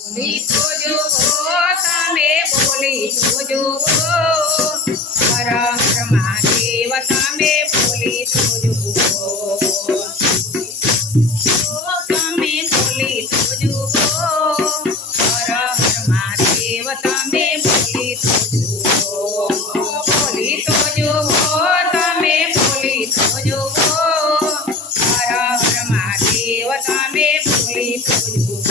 બોલી તો જુઓ તમે બોલી તો જુઓ હર હર મહાદેવ તમે બોલી તો જુઓ તમે બોલી તો જુઓ હર હર મહાદેવ તમે બોલી તો જુઓ બોલી તો જુઓ તમે બોલી તો જુઓ હર હર મહાદેવ તમે બોલી તો જુઓ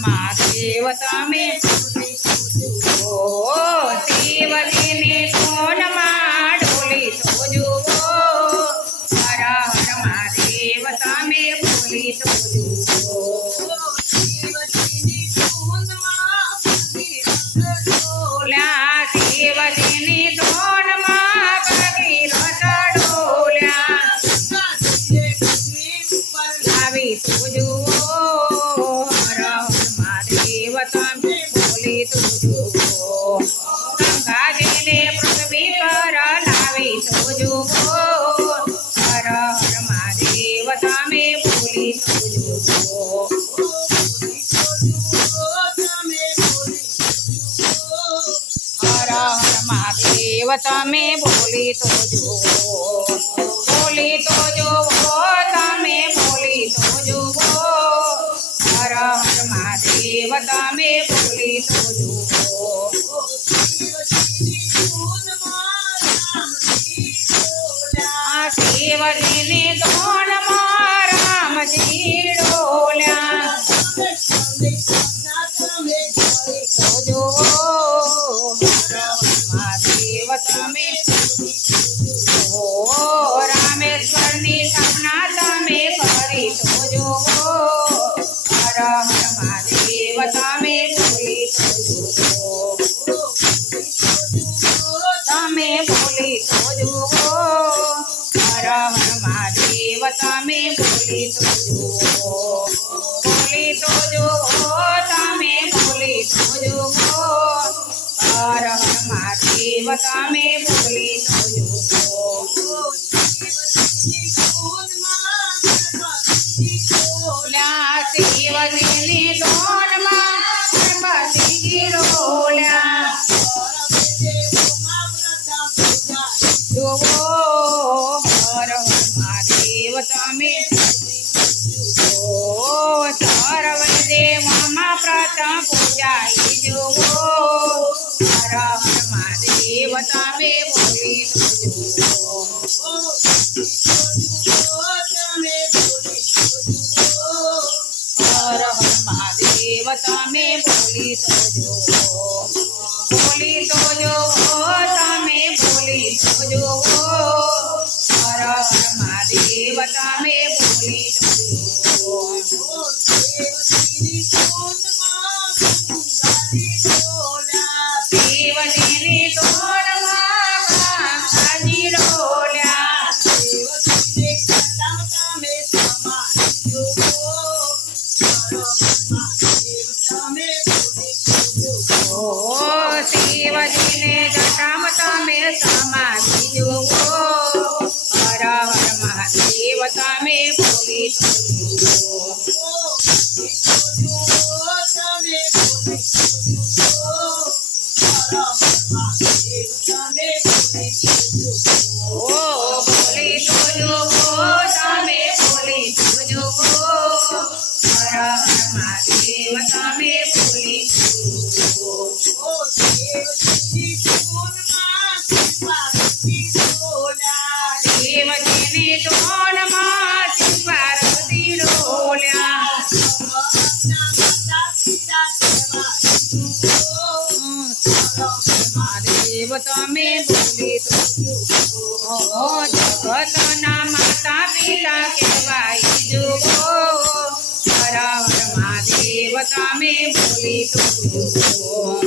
મહાદેવ તમે શિવજીને સોનમાં ડોલી તો જુઓ હર હર મહાદેવ તમે બોલી તો જુઓ શિવજીની સોનમાં ભગીરથ ડોલ્યા આવી તો જુઓ તમે બોલી તો જુઓ ગંગાજીને પૃથ્વી પર લાવી તો જુઓ હર હર મહાદેવ તમે બોલી તો જુઓ હર હર મહાદેવ તમે બોલી તો જુઓ બોલી તો જુઓ તમે બોલી તો જુઓ હર હર મહાદેવ તમે બોલી તો જુઓ શિવજીની ધોનમાં રામજી ડોલ્યા તો જુઓ હર હર મહાદેવ તમે જુઓ રામેશ્વરની સ્થાપના તમે કરી તો જુઓ હર હર મહાદેવ તમે બોલી તો જુઓ તમે બોલી તો જુઓ હર હર મહાદેવ તમે બોલી તો જુઓ બોલી તો જુઓ તમે બોલી તો જુઓ હર હર મહાદેવ તમે બોલી તો જુઓ શિવજીની ધોનમાં ગણપતિજી ડોલ્યા જુઓ હર હર મહાદેવ તમે જુઓ સર્વ દેવમાં પ્રથમ પૂજાઈ જુઓ હર હર મહાદેવ તમે બોલી તો જુઓ હર હર મહાદેવ તમે બોલી તો જુઓ બોલી તો જુઓ તમે બોલી તો જુઓ હર હર મહાદેવ તમે બોલી તો જુઓ શિવજીની ધોનમાં ગંગાજી ડોલ્યા શિવજીને જટામાં તમે સમાધિ જુઓ હર હર મહાદેવ તમે બોલી તો જુઓ બોલી તો જુઓ તમે બોલી તો જુઓ હર હર મહાદેવ તમે બોલી તો જુઓ શિવજીની ધોનમાં શિવ પાર્વતી ડોલ્યા મહાદેવ તમે બોલી તો જુઓ જગતના માતા પિતા કહેવાય જુઓ હર હર મહાદેવ તમે બોલી તો જુઓ